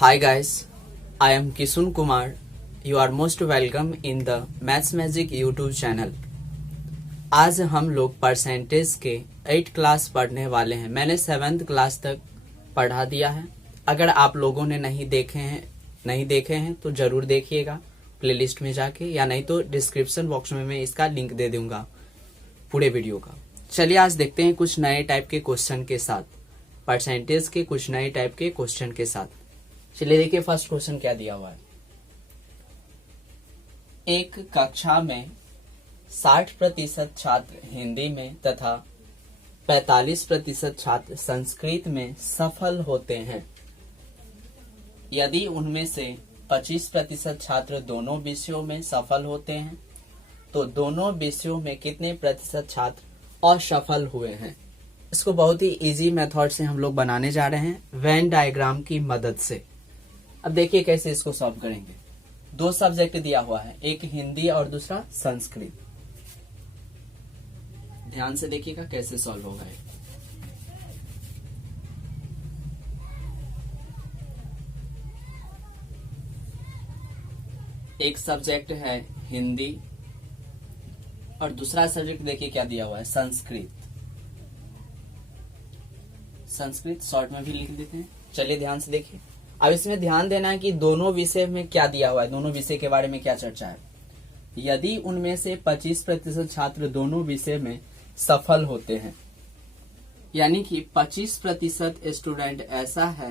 Hi guys, I am Kisun Kumar. You are most welcome in the Maths Magic YouTube channel. आज हम लोग percentage के 8 class पढ़ने वाले हैं। मैंने 7th क्लास तक पढ़ा दिया है। अगर आप लोगों ने नहीं देखे हैं तो जरूर देखिएगा प्लेलिस्ट में जाके, या नहीं तो डिस्क्रिप्शन बॉक्स में मैं इसका लिंक दे दूंगा पूरे वीडियो का। चलिए आज देखते हैं कुछ नए टाइप के क्वेश्चन के साथ, परसेंटेज के कुछ नए टाइप के क्वेश्चन के साथ। चलिए देखिए फर्स्ट क्वेश्चन क्या दिया हुआ है। एक कक्षा में 60% छात्र हिंदी में तथा 45% छात्र संस्कृत में सफल होते हैं। यदि उनमें से 25% छात्र दोनों विषयों में सफल होते हैं तो दोनों विषयों में कितने प्रतिशत छात्र असफल हुए हैं। इसको बहुत ही इजी मेथड से हम लोग बनाने जा रहे हैं वेन डायग्राम की मदद से। अब देखिए कैसे इसको सॉल्व करेंगे। दो सब्जेक्ट दिया हुआ है, एक हिंदी और दूसरा संस्कृत। ध्यान से देखिएगा कैसे सॉल्व होगा। एक सब्जेक्ट है हिंदी और दूसरा सब्जेक्ट देखिए क्या दिया हुआ है, संस्कृत। संस्कृत शॉर्ट में भी लिख देते हैं। चलिए ध्यान से देखिए। अब इसमें ध्यान देना है कि दोनों विषय में क्या दिया हुआ है, दोनों विषय के बारे में क्या चर्चा है। यदि उनमें से 25% छात्र दोनों विषय में सफल होते हैं, यानी कि 25% स्टूडेंट ऐसा है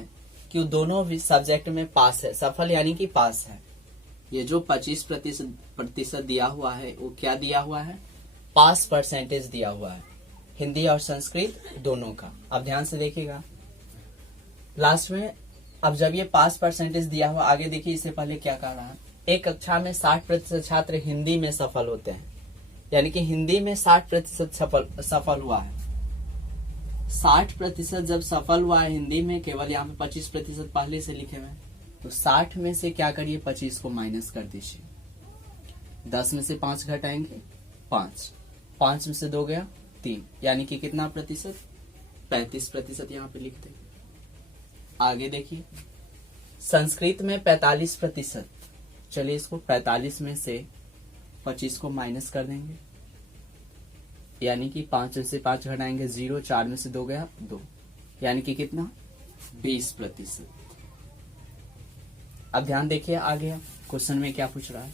कि दोनों सब्जेक्ट में पास है। सफल यानी कि पास है। ये जो 25% दिया हुआ है वो क्या दिया हुआ है, पास परसेंटेज दिया हुआ है हिंदी और संस्कृत दोनों का। अब ध्यान से देखिएगा लास्ट में। अब जब ये पास परसेंटेज दिया हुआ, आगे देखिए इससे पहले क्या कह रहा है। एक कक्षा में 60% छात्र हिंदी में सफल होते हैं, यानी कि हिंदी में 60% सफल हुआ है। 60% जब सफल हुआ है हिंदी में, केवल यहाँ पे 25% पहले से लिखे हुए, तो 60 में से क्या करिए, 25 को माइनस कर दीजिए। 10 में से 5 घटाएंगे 5 में से 2 गया 3, यानी कि कितना प्रतिशत, 35% यहाँ पे लिख देंगे। आगे देखिए संस्कृत में 45%। चलिए इसको 45 में से 25 को माइनस कर देंगे, यानी कि 5 में से 5 घटाएंगे 0, 4 में से 2 गया 2, यानी कि कितना, 20%। अब ध्यान देखिए आगे क्वेश्चन में क्या पूछ रहा है।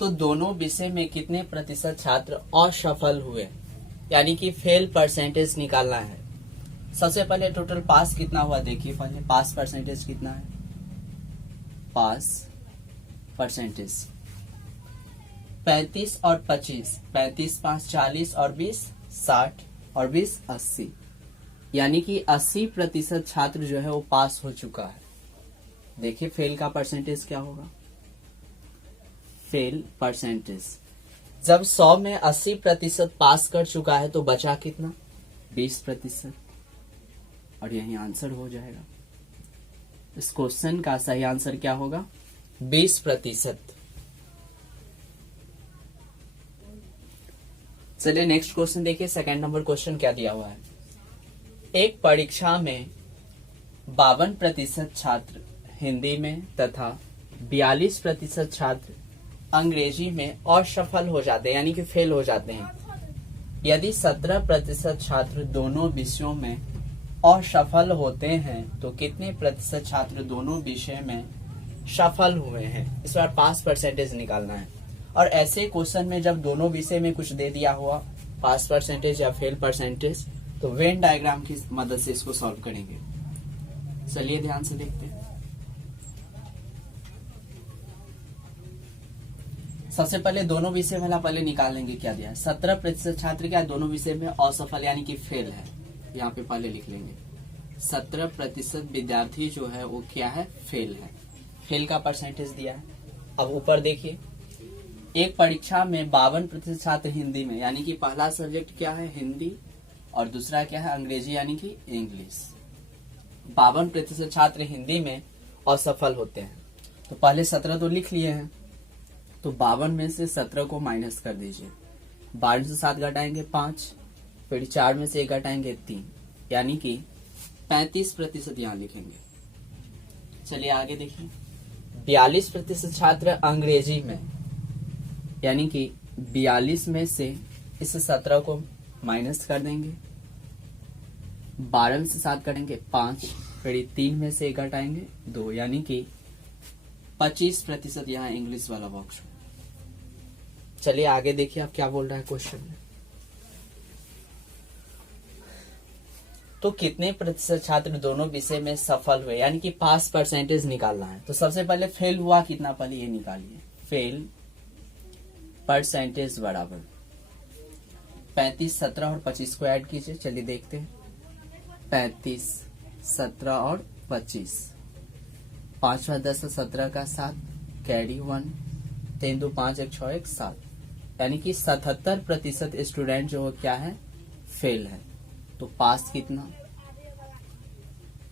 तो दोनों विषय में कितने प्रतिशत छात्र असफल हुए, यानी कि फेल परसेंटेज निकालना है। सबसे पहले टोटल पास कितना हुआ देखिए पहले, पास परसेंटेज कितना है। पास परसेंटेज 35 और 25, 35 5 40 और 20 60 और 20 80, यानी कि 80% छात्र जो है वो पास हो चुका है। देखिए फेल का परसेंटेज क्या होगा। फेल परसेंटेज जब 100 में 80% पास कर चुका है तो बचा कितना, 20%, और यही आंसर हो जाएगा। इस क्वेश्चन का सही आंसर क्या होगा, 20%। चलिए नेक्स्ट क्वेश्चन देखिए। सेकंड नंबर क्वेश्चन क्या दिया हुआ है। एक परीक्षा में 52% छात्र हिंदी में तथा 42% छात्र अंग्रेजी में असफल हो जाते हैं, यानी कि फेल हो जाते हैं। यदि 17% छात्र दोनों विषयों में असफल होते हैं तो कितने प्रतिशत छात्र दोनों विषय में सफल हुए हैं। इस बार पास परसेंटेज निकालना है। और ऐसे क्वेश्चन में जब दोनों विषय में कुछ दे दिया हुआ, पास परसेंटेज या फेल परसेंटेज, तो वेन डायग्राम की मदद से इसको सॉल्व करेंगे। चलिए ध्यान से देखते हैं। सबसे पहले दोनों विषय वाला पहले निकाल लेंगे क्या दिया है। 17% छात्र क्या है, दोनों विषय में असफल यानी कि फेल है। यहाँ पे पहले लिख लेंगे 17% विद्यार्थी जो है वो क्या है, फेल है। फेल का परसेंटेज दिया है। अब ऊपर देखिए, एक परीक्षा में 52% छात्र हिंदी में, यानी कि पहला सब्जेक्ट क्या है, हिंदी, और दूसरा क्या है, अंग्रेजी यानी कि इंग्लिश। 52% छात्र हिंदी में असफल होते हैं। तो पहले 17 तो लिख लिए हैं, तो 52 में से 17 को माइनस कर दीजिए। 12 से 7 घटाएंगे 5, फिर 4 में से 1 घटाएंगे 3, यानी कि 35% यहाँ लिखेंगे। चलिए आगे देखिए। 42% छात्र अंग्रेजी में, यानी कि 42 में से इस 17 को माइनस कर देंगे, 12 में से 7 कटेंगे 5, फिर 3 में से 1 घटाएंगे 2, यानी कि 25% यहाँ इंग्लिश वाला बॉक्स। चलिए आगे देखिए आप क्या बोल रहा है क्वेश्चन में। तो कितने प्रतिशत छात्र दोनों विषय में सफल हुए, यानी कि पास परसेंटेज निकालना है। तो सबसे पहले फेल हुआ कितना, पहले ये निकालिए। फेल परसेंटेज बराबर 35, 17 और 25 को ऐड कीजिए। चलिए देखते हैं। 35, 17 और 25, 5 और 10 और 17 का 7, कैरी 1, 3 2 5 1 6 1 7, यानी कि 77% स्टूडेंट जो क्या है, फेल है। तो पास कितना,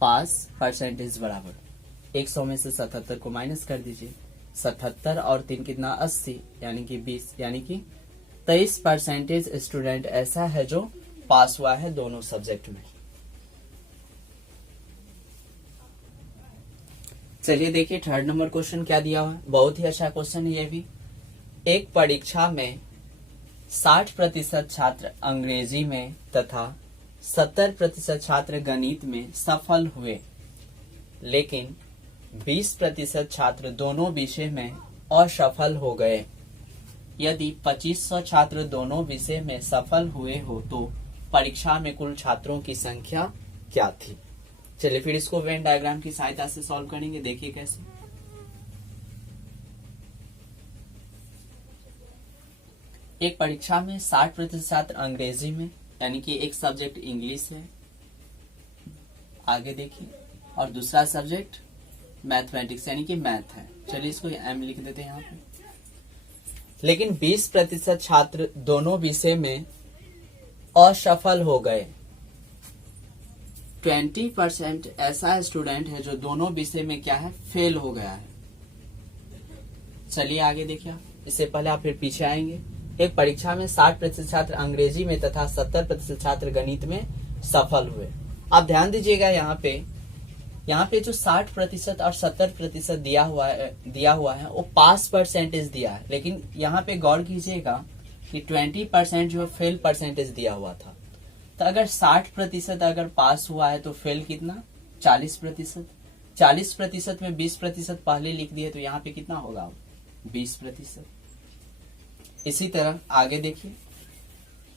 पास परसेंटेज बराबर 100 में से 77 को माइनस कर दीजिए। 77 और 3 कितना, 80, यानी कि 20, यानी कि 23% स्टूडेंट ऐसा है जो पास हुआ है दोनों सब्जेक्ट में। चलिए देखिए थर्ड नंबर क्वेश्चन क्या दिया हुआ है। बहुत ही अच्छा क्वेश्चन है ये भी। एक परीक्षा में 60% छात्र अंग्रेजी में तथा 70% छात्र गणित में सफल हुए, लेकिन 20% छात्र दोनों विषय में असफल हो गए। यदि 2500 छात्र दोनों विषय में सफल हुए हो तो परीक्षा में कुल छात्रों की संख्या क्या थी। चलिए फिर इसको वेन डायग्राम की सहायता से सॉल्व करेंगे। देखिए कैसे। एक परीक्षा में 60% छात्र अंग्रेजी में, यानी कि एक सब्जेक्ट इंग्लिश है, आगे देखिए, और दूसरा सब्जेक्ट मैथमेटिक्स यानी कि मैथ है। चलिए इसको एम लिख देते हैं यहाँ पे। लेकिन 20% छात्र दोनों विषय में असफल हो गए। 20% ऐसा स्टूडेंट है जो दोनों विषय में क्या है, फेल हो गया है। चलिए आगे देखिए। इससे पहले आप फिर पीछे आएंगे। एक परीक्षा में 60% छात्र अंग्रेजी में तथा 70% छात्र गणित में सफल हुए। आप ध्यान दीजिएगा यहाँ पे जो 60% और 70% दिया हुआ है वो पास परसेंटेज दिया है, लेकिन यहाँ पे गौर कीजिएगा कि 20% जो फेल परसेंटेज दिया हुआ था। तो अगर 60% अगर पास हुआ है तो फेल कितना, 40%। 40% में 20% पहले लिख दिए तो यहाँ पे कितना होगा, 20%। इसी तरह आगे देखिए।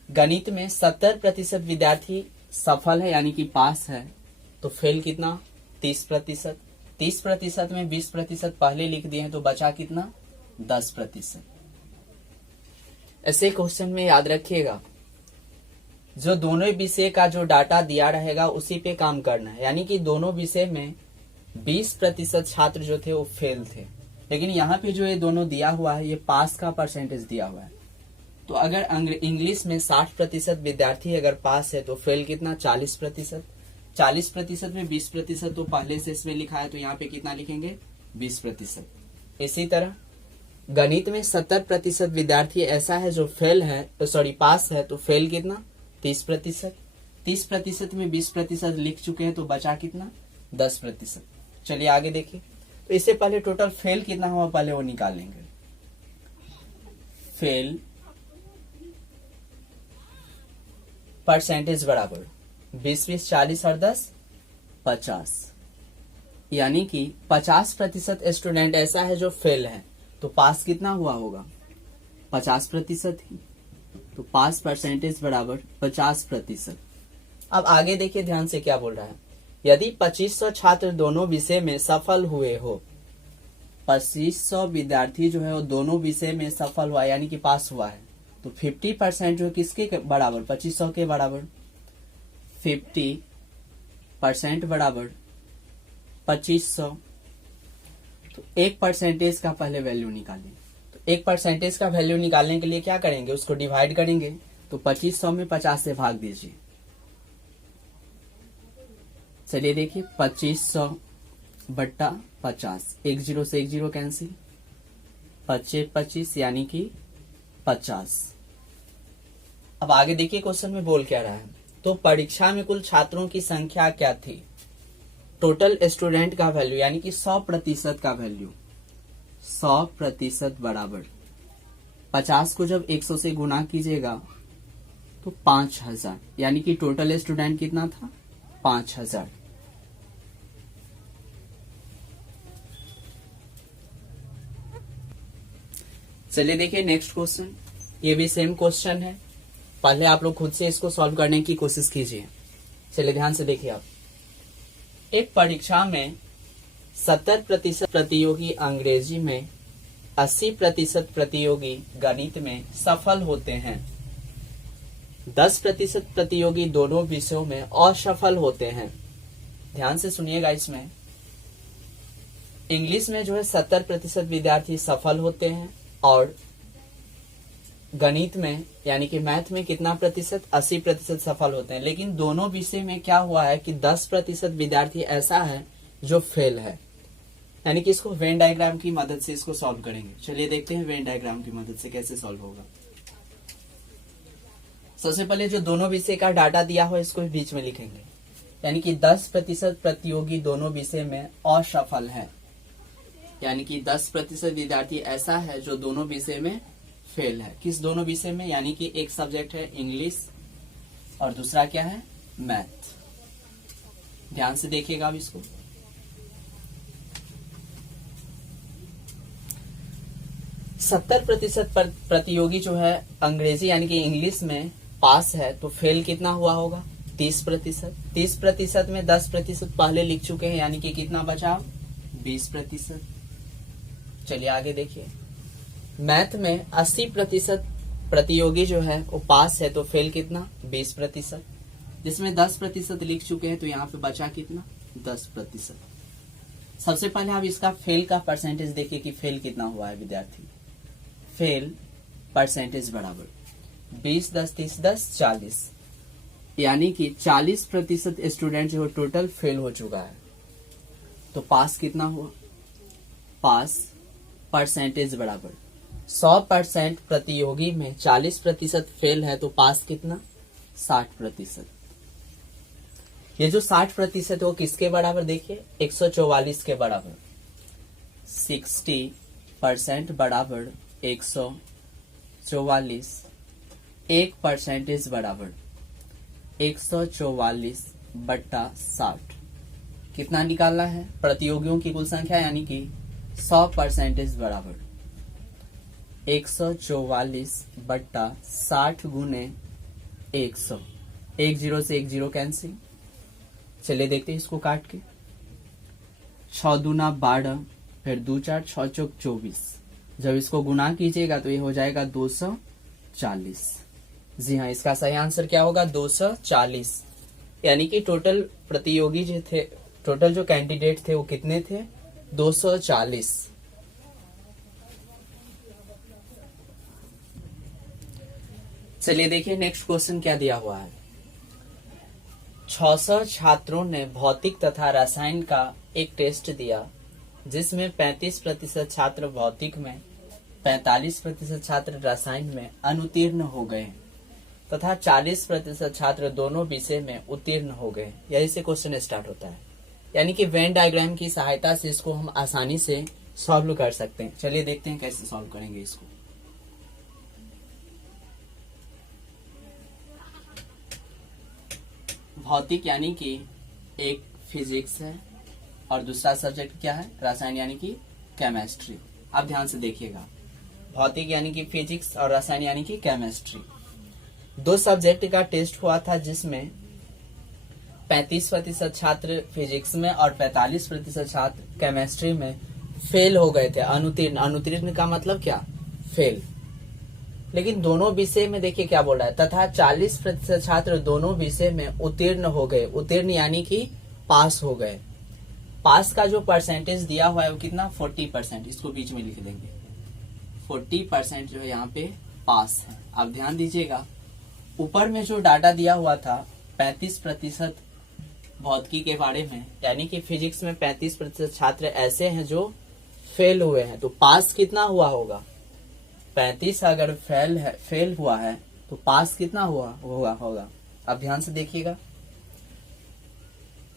गणित में 70% विद्यार्थी सफल है यानी कि पास है, तो फेल कितना, 30%। 30% में 20% पहले लिख दिए हैं तो बचा कितना, 10%। ऐसे क्वेश्चन में याद रखिएगा जो दोनों विषय का जो डाटा दिया रहेगा उसी पे काम करना है। यानी कि दोनों विषय में 20% छात्र जो थे वो फेल थे, लेकिन यहाँ पे जो ये दोनों दिया हुआ है ये पास का परसेंटेज दिया हुआ है। तो अगर इंग्लिश में 60% विद्यार्थी अगर पास है तो फेल कितना, 40%। 40% में 20% तो पहले से इसमें लिखा है तो यहाँ पे कितना लिखेंगे, 20%। इसी तरह गणित में 70% विद्यार्थी ऐसा है जो फेल है, पास है, तो फेल कितना, 30%। 30% में 20% लिख चुके हैं तो बचा कितना, 10%। चलिए आगे देखिए। तो इससे पहले टोटल फेल कितना हुआ पहले वो निकाल लेंगे। फेल परसेंटेज बराबर 20 20 40 और 10 50, यानी कि 50% स्टूडेंट ऐसा है जो फेल है, तो पास कितना हुआ होगा, 50% ही। तो पास परसेंटेज बराबर 50%। अब आगे देखिए ध्यान से क्या बोल रहा है। यदि 2500 छात्र दोनों विषय में सफल हुए हो, 2500 विद्यार्थी जो है वो दोनों विषय में सफल हुआ यानी कि पास हुआ है, तो 50% जो किसके बराबर, 2500 के बराबर, 50% बराबर 2500। तो 1% का पहले वैल्यू निकालिए। तो 1% का वैल्यू निकालने के लिए क्या करेंगे, उसको डिवाइड करेंगे। तो 2500 में 50 से भाग दीजिए। चलिए देखिए 2500 बट्टा 50, 1 0 से 1 0 कैंसिल, 25 25 यानी कि 50। अब आगे देखिए क्वेश्चन में बोल क्या रहा है। तो परीक्षा में कुल छात्रों की संख्या क्या थी। टोटल स्टूडेंट का वैल्यू यानी कि 100% का वैल्यू 100% बराबर 50 को जब 100 से गुना कीजिएगा तो 5000, यानी कि टोटल स्टूडेंट कितना था 5000। चलिए देखिए नेक्स्ट क्वेश्चन, ये भी सेम क्वेश्चन है, पहले आप लोग खुद से इसको सॉल्व करने की कोशिश कीजिए। चलिए ध्यान से देखिए आप, एक परीक्षा में 70% प्रतियोगी अंग्रेजी में, 80% प्रतियोगी गणित में सफल होते हैं, 10% प्रतियोगी दोनों विषयों में असफल होते हैं। ध्यान से सुनिएगा, इसमें इंग्लिश में जो है 70% विद्यार्थी सफल होते हैं और गणित में यानी कि मैथ में कितना प्रतिशत 80% सफल होते हैं। लेकिन दोनों विषय में क्या हुआ है कि 10% विद्यार्थी ऐसा है जो फेल है, यानी कि इसको वेन डायग्राम की मदद से इसको सॉल्व करेंगे। चलिए देखते हैं वेन डायग्राम की मदद से कैसे सॉल्व होगा। सबसे पहले जो दोनों विषय का डाटा दिया हो इसको बीच में लिखेंगे, यानी कि 10% प्रतियोगी दोनों विषय में असफल है, यानी कि 10% विद्यार्थी ऐसा है जो दोनों विषय में फेल है। किस दोनों विषय में, यानी कि एक सब्जेक्ट है इंग्लिश और दूसरा क्या है मैथ। ध्यान से देखिएगा अब इसको, सत्तर प्रतिशत प्रतियोगी जो है अंग्रेजी यानी कि इंग्लिश में पास है, तो फेल कितना हुआ होगा 30%। 30% में 10% पहले लिख चुके हैं, यानी कि कितना बचा 20%। चलिए आगे देखिए, मैथ में 80% प्रतियोगी जो है वो पास है, तो फेल कितना 20%, जिसमें 10% लिख चुके हैं, तो यहाँ पे बचा कितना 10%। सबसे पहले आप इसका फेल का परसेंटेज देखिए कि फेल कितना हुआ है विद्यार्थी। फेल परसेंटेज बराबर 20 10 30 10 40, यानी कि 40% स्टूडेंट जो टोटल फेल हो चुका है। तो पास कितना हुआ, पास परसेंटेज बराबर 100% प्रतियोगी में 40% फेल है, तो पास कितना 60%। ये जो 60% है वो किसके बराबर देखिए 144 के बराबर, 60% बराबर 144, 1% बराबर 144/60। कितना निकालना है, प्रतियोगियों की कुल संख्या यानी कि 100% बराबर 144/60 गुने 100। 1 0 से 1 0 कैंसिल। चलिए देखते हैं इसको काट के, 6 दूना 12, फिर 2 4 6 चौक 24। जब इसको गुना कीजिएगा तो ये हो जाएगा 240। जी हाँ, इसका सही आंसर क्या होगा 240, यानी कि टोटल प्रतियोगी जो थे, टोटल जो कैंडिडेट थे वो कितने थे 240। चलिए देखिए नेक्स्ट क्वेश्चन क्या दिया हुआ है। 600 छात्रों ने भौतिक तथा रसायन का एक टेस्ट दिया, जिसमें 35% छात्र भौतिक में, 45% छात्र रसायन में अनुत्तीर्ण हो गए तथा 40% छात्र दोनों विषय में उत्तीर्ण हो गए। यही से क्वेश्चन स्टार्ट होता है, यानी कि वेन डायग्राम की सहायता से इसको हम आसानी से सॉल्व कर सकते हैं। चलिए देखते हैं कैसे सॉल्व करेंगे इसको। भौतिक यानी कि एक फिजिक्स है और दूसरा सब्जेक्ट क्या है रसायन यानी कि केमिस्ट्री। आप ध्यान से देखिएगा, भौतिक यानी कि फिजिक्स और रसायन यानी कि केमिस्ट्री, दो सब्जेक्ट का टेस्ट हुआ था, जिसमें 35% छात्र फिजिक्स में और 45% छात्र केमिस्ट्री में फेल हो गए थे, अनुत्तीर्ण। अनुत्तीर्ण का मतलब क्या, फेल। लेकिन दोनों विषय में देखिए क्या बोल रहा है, तथा 40% छात्र दोनों विषय में उत्तीर्ण हो गए। उत्तीर्ण यानी कि पास हो गए। पास का जो परसेंटेज दिया हुआ है वो कितना 40%, इसको बीच में लिख देंगे। 40% जो है यहाँ पे पास है। अब ध्यान दीजिएगा, ऊपर में जो डाटा दिया हुआ था 35% भौतिकी के बारे में, यानी कि फिजिक्स में 35% छात्र ऐसे हैं जो फेल हुए हैं, तो पास कितना हुआ होगा 35। अगर फेल हुआ है तो पास कितना हुआ होगा। अब ध्यान से देखिएगा,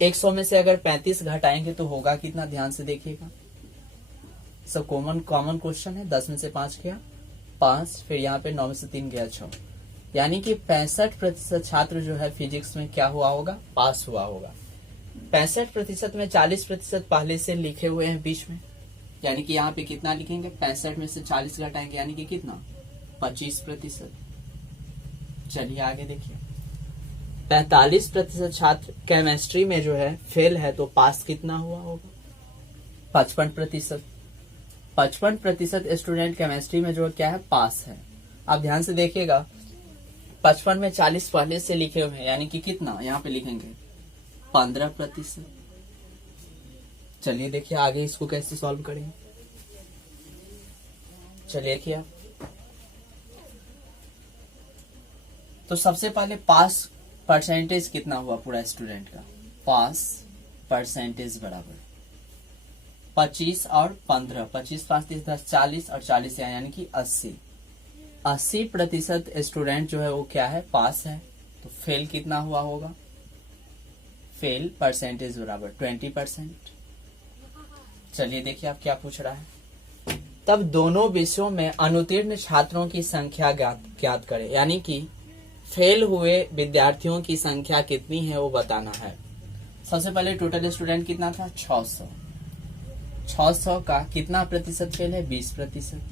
100 में से अगर 35 घटाएंगे तो होगा कितना, ध्यान से देखिएगा। सब कॉमन क्वेश्चन है। 10 में से 5 गया 5, फिर यहाँ पे 9 में से 3 गया 6, यानी कि 65% छात्र जो है फिजिक्स में क्या हुआ होगा, पास हुआ होगा। 65% में 40% पहले से लिखे हुए हैं बीच में, यानी कि यहाँ पे कितना लिखेंगे, 65 में से 40 घटाएंगे यानी कि कितना, 25%। चलिए आगे देखिए। 45% छात्र केमिस्ट्री में जो है फेल है, तो पास कितना हुआ होगा, 55%। 55% स्टूडेंट केमिस्ट्री में जो क्या है, पास है। आप ध्यान से देखिएगा, 55 में 40 पहले से लिखे हुए हैं, यानी कि कितना यहाँ पे लिखेंगे, 15%। चलिए देखिए आगे इसको कैसे सॉल्व करेंगे। चलिए देखिए आप, तो सबसे पहले पास परसेंटेज कितना हुआ पूरा स्टूडेंट का, पास परसेंटेज बराबर 25 और 15, 25 5 30 10 40 और 40 यानी कि 80। 80% स्टूडेंट जो है वो क्या है, पास है। तो फेल कितना हुआ होगा, फेल परसेंटेज बराबर 20%। चलिए देखिए आप क्या पूछ रहा है। तब दोनों विषयों में अनुत्तीर्ण छात्रों की संख्या ज्ञात करें, यानी कि फेल हुए विद्यार्थियों की संख्या कितनी है वो बताना है। सबसे पहले टोटल स्टूडेंट कितना था, 600। 600 का कितना प्रतिशत फेल है, 20%।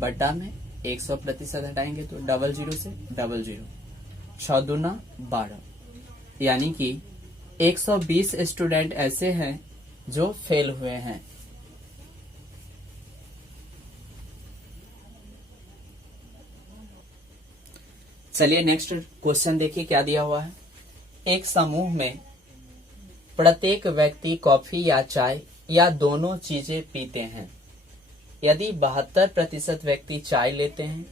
बटा में 100% हटाएंगे तो 00 से 00, 6 दूना 12, यानी कि 120 स्टूडेंट ऐसे हैं जो फेल हुए हैं। चलिए नेक्स्ट क्वेश्चन देखिए क्या दिया हुआ है। एक समूह में प्रत्येक व्यक्ति कॉफी या चाय या दोनों चीजें पीते हैं। यदि 72% व्यक्ति चाय लेते हैं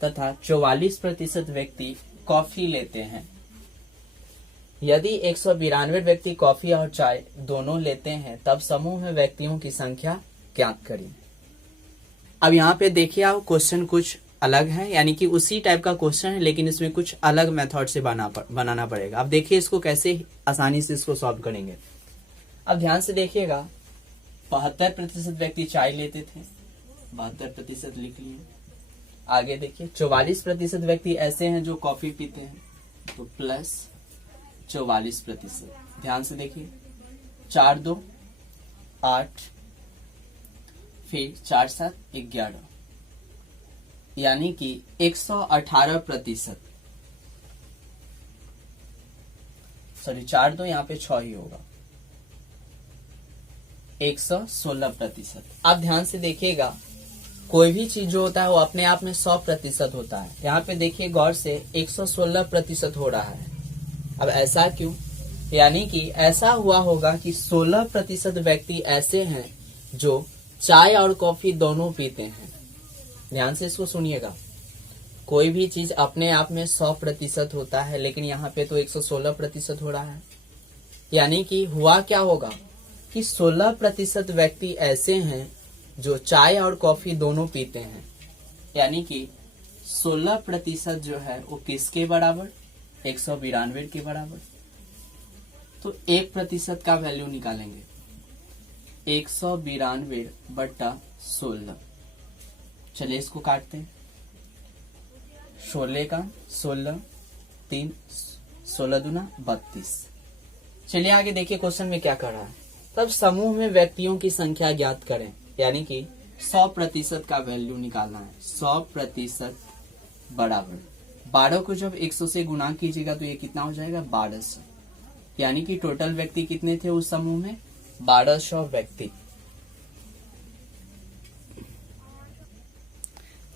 तथा 44% व्यक्ति कॉफी लेते हैं, यदि 192 व्यक्ति कॉफी और चाय दोनों लेते हैं, तब समूह में व्यक्तियों की संख्या ज्ञात करें। अब यहाँ पे देखिए आप, क्वेश्चन कुछ अलग है, यानी कि उसी टाइप का क्वेश्चन है लेकिन इसमें कुछ अलग मेथड से बनाना पड़ेगा। अब देखिए इसको कैसे आसानी से इसको सॉल्व करेंगे। अब ध्यान से देखिएगा, 72% व्यक्ति चाय लेते थे, 72% लिख लिए। आगे देखिए 44% व्यक्ति ऐसे हैं जो कॉफी पीते हैं, तो प्लस 44%। ध्यान से देखिए, 4 2 8, फिर 4 7 11, यानी कि 118%। सॉरी 4 2 यहाँ पे 6 ही होगा, 116%। आप ध्यान से देखिएगा, कोई भी चीज जो होता है वो अपने आप में 100% होता है। यहाँ पे देखिए गौर से 116% हो रहा है। अब ऐसा क्यों, यानी कि ऐसा हुआ होगा कि 16% व्यक्ति ऐसे हैं जो चाय और कॉफी दोनों पीते हैं। ध्यान से इसको सुनिएगा, कोई भी चीज अपने आप में 100% होता है, लेकिन यहाँ पे तो 116% हो रहा है। यानी कि हुआ क्या होगा कि 16% व्यक्ति ऐसे हैं जो चाय और कॉफी दोनों पीते हैं, यानी कि 16% जो है वो किसके बराबर, 192 के बराबर। तो 1% का वैल्यू निकालेंगे, 192 बटा 16। चलिए इसको काटते हैं, 16 का 16 3 16 दूना 32। चलिए आगे देखिए क्वेश्चन में क्या कर रहा है। तब समूह में व्यक्तियों की संख्या ज्ञात करें, यानी कि 100% का वैल्यू निकालना है। 100% बराबर 12 को जब 100 से गुणा कीजिएगा तो ये कितना हो जाएगा, 1200, यानी कि टोटल व्यक्ति कितने थे उस समूह में, 1200 व्यक्ति।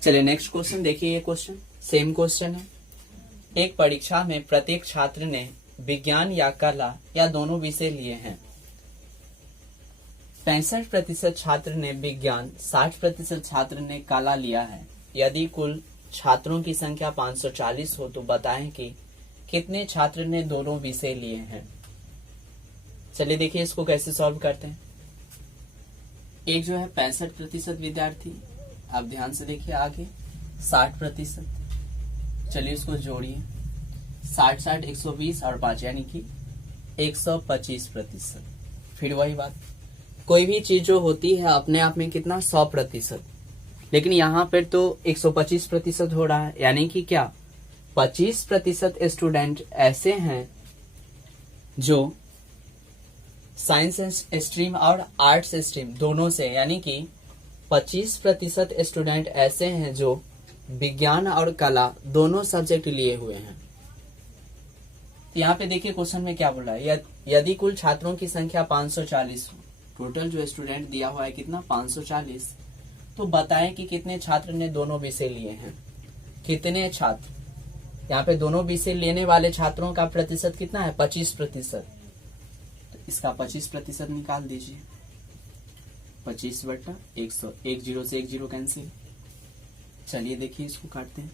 चलिए नेक्स्ट क्वेश्चन देखिए, ये क्वेश्चन सेम क्वेश्चन है। एक परीक्षा में प्रत्येक छात्र ने विज्ञान या कला या दोनों विषय लिए हैं। 65% छात्र ने विज्ञान, 60% छात्र ने कला लिया है। यदि कुल छात्रों की संख्या 540 हो तो बताएं कि कितने छात्र ने दोनों विषय लिए हैं। चलिए देखिए इसको कैसे सॉल्व करते हैं। एक जो है 65% विद्यार्थी, आप ध्यान से देखिए आगे 60%। चलिए इसको जोड़िए, 60 60 120 और 5 यानी कि 125%। फिर वही बात, कोई भी चीज जो होती है अपने आप में कितना 100%, लेकिन यहाँ पर तो 125% हो रहा है, यानी कि क्या 25% स्टूडेंट ऐसे हैं जो साइंस स्ट्रीम और आर्ट्स स्ट्रीम दोनों से, यानी कि 25% स्टूडेंट ऐसे हैं जो विज्ञान और कला दोनों सब्जेक्ट लिए हुए हैं। तो यहाँ पे देखिए क्वेश्चन में क्या बोल रहा है, यदि कुल छात्रों की संख्या 540 हो, टोटल जो स्टूडेंट दिया हुआ है कितना 540, तो बताएं कि कितने छात्र ने दोनों विषय लिए हैं। कितने छात्र, यहाँ पे दोनों विषय लेने वाले छात्रों का प्रतिशत कितना है 25%, तो इसका 25% निकाल दीजिए। 25/100, 1 0 से 1 0 कैंसिल। चलिए देखिए इसको काटते हैं,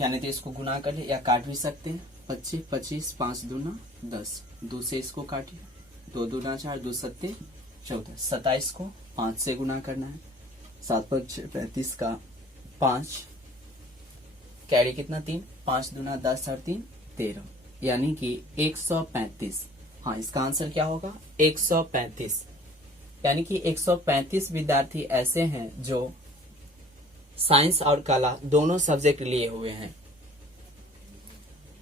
यानी तो इसको गुना कर ले या काट भी सकते हैं। 25 25 5 दूना 10, 2 से इसको काटिए, 2 दूना 4, 2 सत्ते 14, 27 को 5 से गुना करना है। 7 5 35 का 5, कैरी कितना 3, 5 दूना 10 और 3 13, यानी कि 135। हाँ, इसका आंसर क्या होगा 135, यानी कि 135 विद्यार्थी ऐसे हैं जो साइंस और कला दोनों सब्जेक्ट लिए हुए हैं।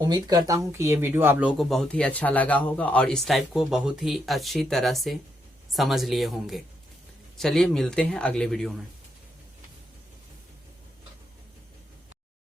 उम्मीद करता हूं कि ये वीडियो आप लोगों को बहुत ही अच्छा लगा होगा और इस टाइप को बहुत ही अच्छी तरह से समझ लिए होंगे। चलिए मिलते हैं अगले वीडियो में।